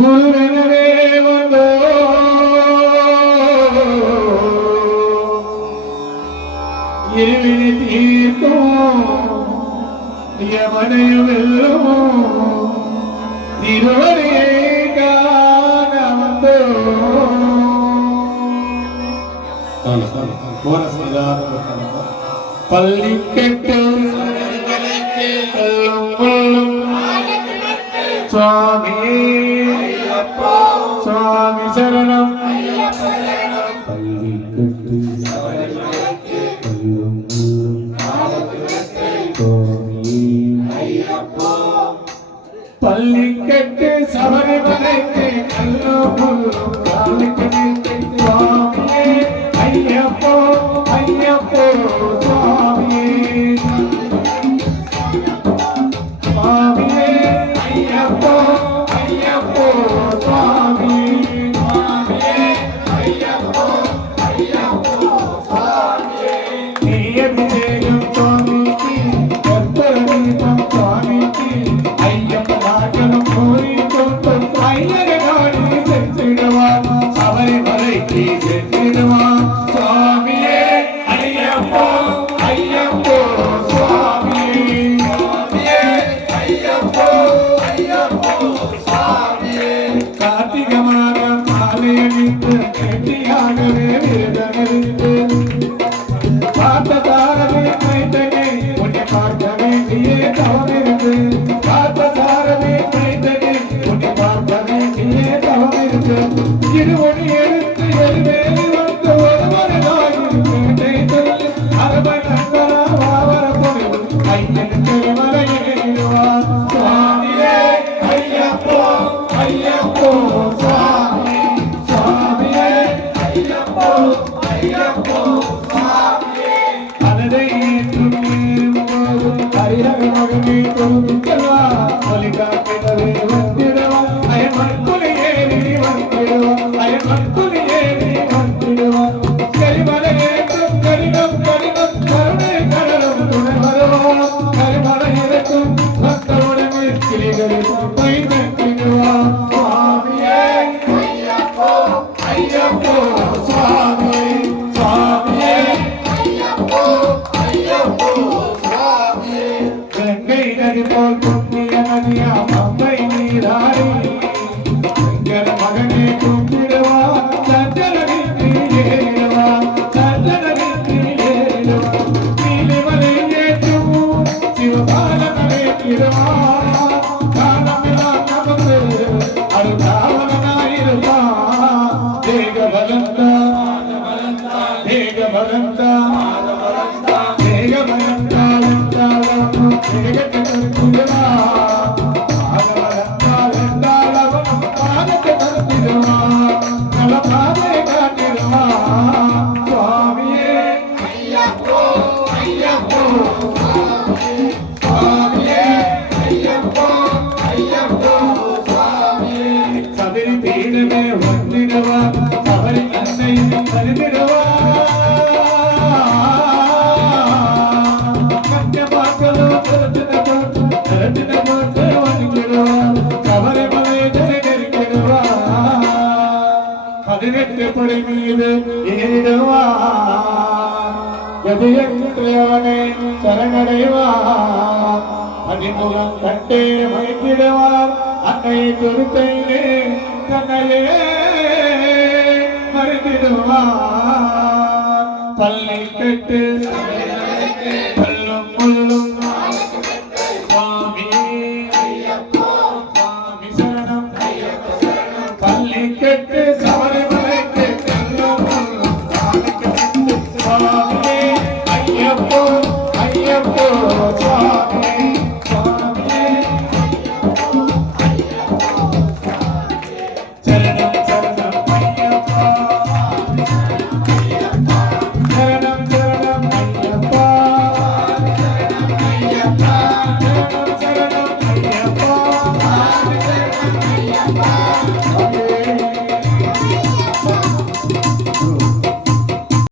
குருவெனவே வந்தோ இருவினை தீர்க்கும் யமனையுமெல்லும் திருவடியை காண வந்தோ பள்ளிக்கட்டு சுவாமி சுவாமி சரணம் பள்ளிக்கட்டு பள்ளிக்கட்டு சபரிமலைக்கு கல்லும் காலுக்கு சுவாமியே ஐயப்போ ஐயப்போ சுவாமியே சுவாமியே ஐயப்போ ஐயப்போ சுவாமி சுவாமியே ஐயப்போ ஐயப்போ சுவாமியே நீயபிஷேகம் சுவாமிக்கு கற்பரதீபம் சுவாமிக்கு ஐயப்ப நாகனம் கோரிக்கொண்டு ஐயரை நாடி சென்றிடுவான் சபரிமலைக்கு சென்றிடுவான் சுவாமியே ஐயப்போ ஐயப்போ சுவாமியே சுவாமியே ஐயப்போ ஐயப்போ சுவாமியே கார்த்திகை மாதம் மாலையணிந்து கெட்டியாகவே விருதமிருந்து பார்த்த தாரமே மைந்தனே உன்னை பார்க்க வேண்டியே தவமிருந்து பார்த்த தாரமே மைந்தனே உன்னை பார்க்க வேண்டியே தவமிருந்து இருவொடி எடுத்து எருவேலி வந்து ஒருவரை நாயிரு சொல்லி அரபணங்களா வாவர பொழுது ஐயன் திருமலையிடுவார் சுவாமியே ஐயப்போ ஐயப்போ சுவாமி சுவாமியே ஐயப்போ ஐயப்போ சுவாமியே அனதை ஏற்றும் ஏறும்போது ஹரிஹர மகனே கொடுக்கவா ஒலிகாக்கிடவே வந்திடுவா அயமன்குலி ஏறி வந்திடுவா அயமன்குலி ஏறி வந்திடுவா கரிமலை ஏற்றும் கடினம் கடினம் கருணை கடலும் துணை வருவான் கரிமலை இருக்கும் பக்தருடனே கிளிகளில் பைத்திடுவா சுவாமியே ஐயப்போ ஐயப்போ சுவாமியே சுவாமியே ஐயப்போ ஐயப்போ சுவாமியே கங்கை நதி போல் புண்ணிய நதியா மங்கை நீராடி எங்கள் மகனே கும்பிடுவா சஞ்சலவிற்கு ஏறிடுவா சஞ்சலவிற்கு ஏறிடுவா நீலிமலை ஏற்றும் சிவபாலனே கிடுவா காலமெல்லாம் நமக்கு அருகாவலனாயிருவா தேகபலந்தா தேகபலந்தா தேகபலந்தா தேகத்தை கொடுத்துடுவா பாதத்தை கொடுத்துடுவா நல்ல பாதையை காட்டிடுவா சுவாமியே ஐயப்போ ஐயப்போ சுவாமியே ஐயப்போ ஐயப்போ சுவாமியே சபரி பீடமே வந்திடுவா சபரி அன்னை வருதிடுவா கண்ண பார்க்கலோ திரட்டின போட்டு வந்திடுவா சபரிமலை நெருங்கிடுவா 18 படை மீது ஏறிடுவா கதியவனை சரணடைவா மணிமுகம் கண்டே மயக்கிடுவார் அன்னை துருத்தையிலே தன்னையே மறைந்திடுவார் பல்லை கட்டு